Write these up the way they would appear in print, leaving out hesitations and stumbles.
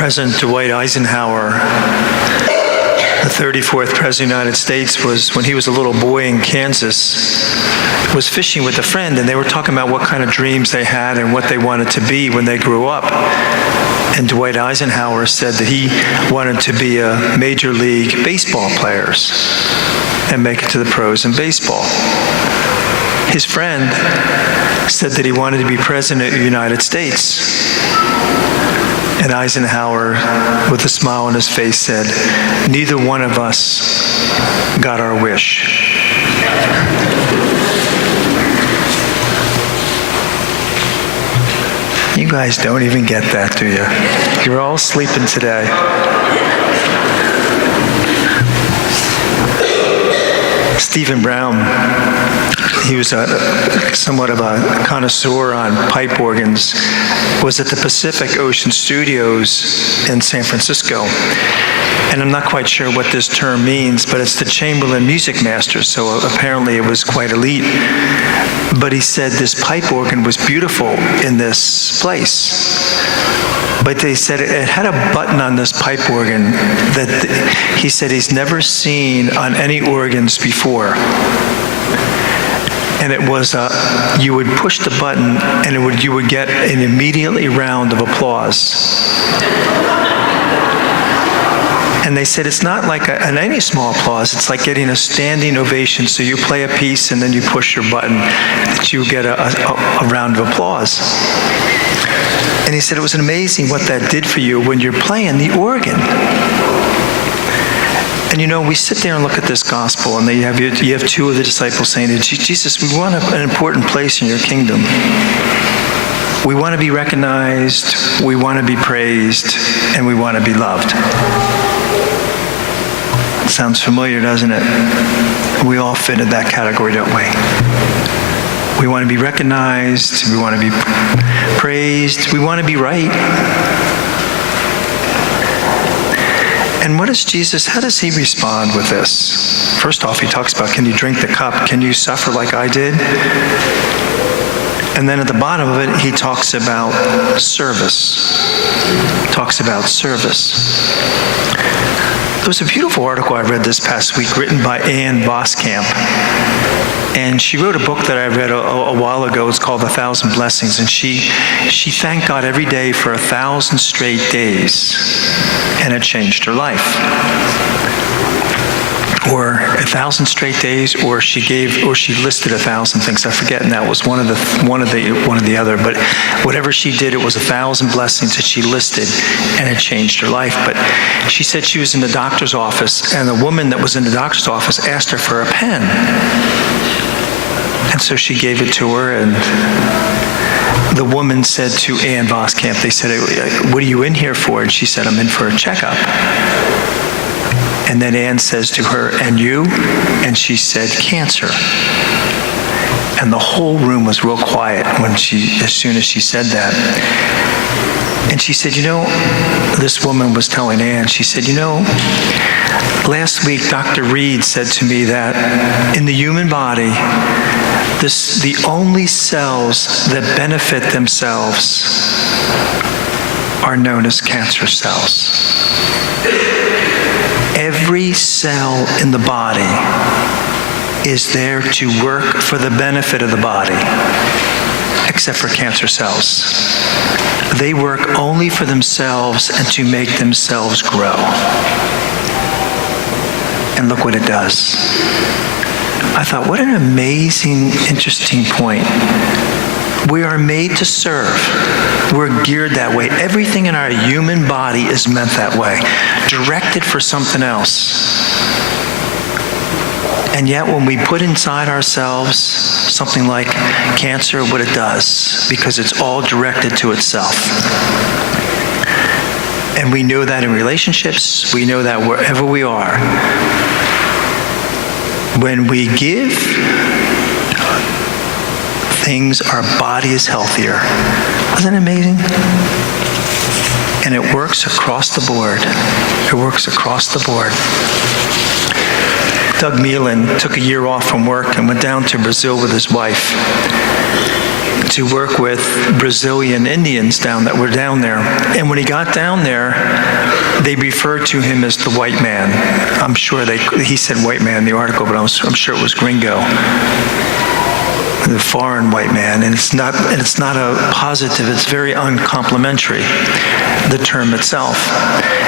President Dwight Eisenhower, the 34th President of the United States, was, when he was a little boy in Kansas, was fishing with a friend, and they were talking about what kind of dreams they had and what they wanted to be when they grew up. And Dwight Eisenhower said that he wanted to be a Major League Baseball player and make it to the pros in baseball. His friend said that he wanted to be President of the United States. And Eisenhower, with a smile on his face, said, "Neither one of us got our wish." You guys don't even get that, do you? You're all sleeping today. Stephen Brown, he was somewhat of a connoisseur on pipe organs, was at the Pacific Ocean Studios in San Francisco. And I'm not quite sure what this term means, but it's the Chamberlin Music Masters, so apparently it was quite elite. But he said this pipe organ was beautiful in this place. But they said it had a button on this pipe organ that he said he's never seen on any organs before. And it was, you would push the button and you would get an immediately round of applause. And they said it's not like any small applause, it's like getting a standing ovation. So you play a piece and then you push your button, that you get a round of applause. And he said it was amazing what that did for you when you're playing the organ. And you know, we sit there and look at this gospel, and you have two of the disciples saying to Jesus, we want an important place in your kingdom. We want to be recognized, we want to be praised, and we want to be loved. Sounds familiar, doesn't it? We all fit in that category, don't we? We want to be recognized, we want to be praised, we want to be right. And what does Jesus, how does he respond with this? First off, he talks about, can you drink the cup? Can you suffer like I did? And then at the bottom of it, he talks about service. Talks about service. There was a beautiful article I read this past week written by Ann Voskamp. And she wrote a book that I read a while ago. It's called 1,000 Blessings. And she thanked God every day for 1,000 straight days. And it changed her life. Or 1,000 straight days, or she listed 1,000 things. I forget, and that was one of the other. But whatever she did, it was 1,000 blessings that she listed, and it changed her life. But she said she was in the doctor's office, and the woman that was in the doctor's office asked her for a pen. And so she gave it to her, and the woman said to Ann Voskamp, they said, "What are you in here for?" And she said, "I'm in for a checkup." And then Ann says to her, "And you?" And she said, "Cancer." And the whole room was real quiet as soon as she said that. And she said, this woman was telling Ann, she said, last week Dr. Reed said to me that in the human body, the only cells that benefit themselves are known as cancer cells. Every cell in the body is there to work for the benefit of the body, except for cancer cells. They work only for themselves and to make themselves grow. And look what it does. I thought, what an amazing, interesting point. We are made to serve. We're geared that way. Everything in our human body is meant that way, directed for something else. And yet when we put inside ourselves something like cancer, what it does, because it's all directed to itself. And we know that in relationships, we know that wherever we are. When we give things, our body is healthier. Isn't it amazing? And it works across the board. It works across the board. Doug Meelan took a year off from work and went down to Brazil with his wife. to work with Brazilian Indians that were down there. And when he got down there, they referred to him as the white man. I'm sure he said white man in the article, but I'm sure it was gringo, the foreign white man. And it's not a positive, it's very uncomplimentary, the term itself.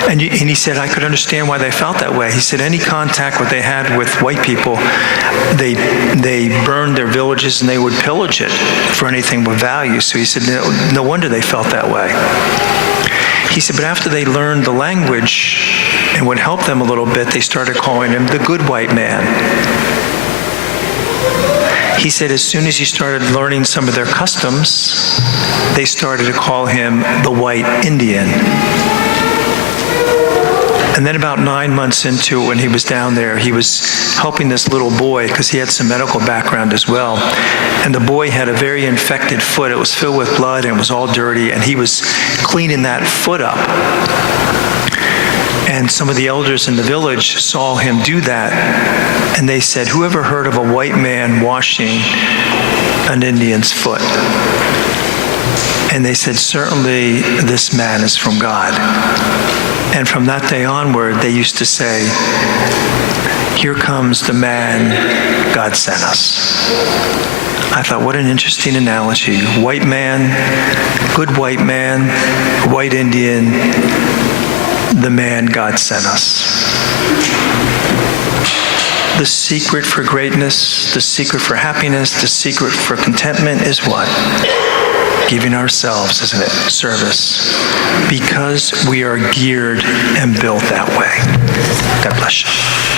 And he said, I could understand why they felt that way. He said any contact what they had with white people, they burned their villages and they would pillage it for anything with value. So he said, no wonder they felt that way. He said, but after they learned the language and what helped them a little bit, they started calling him the good white man. He said as soon as he started learning some of their customs, they started to call him the white Indian. And then about 9 months into it, when he was down there, he was helping this little boy because he had some medical background as well. And the boy had a very infected foot. It was filled with blood and it was all dirty, and he was cleaning that foot up. And some of the elders in the village saw him do that, and they said, whoever heard of a white man washing an Indian's foot? And they said, certainly this man is from God. And from that day onward, they used to say, here comes the man God sent us. I thought, what an interesting analogy. White man, good white man, white Indian, the man God sent us. The secret for greatness, the secret for happiness, the secret for contentment is what? Giving ourselves, isn't it? Service. Because we are geared and built that way. God bless you.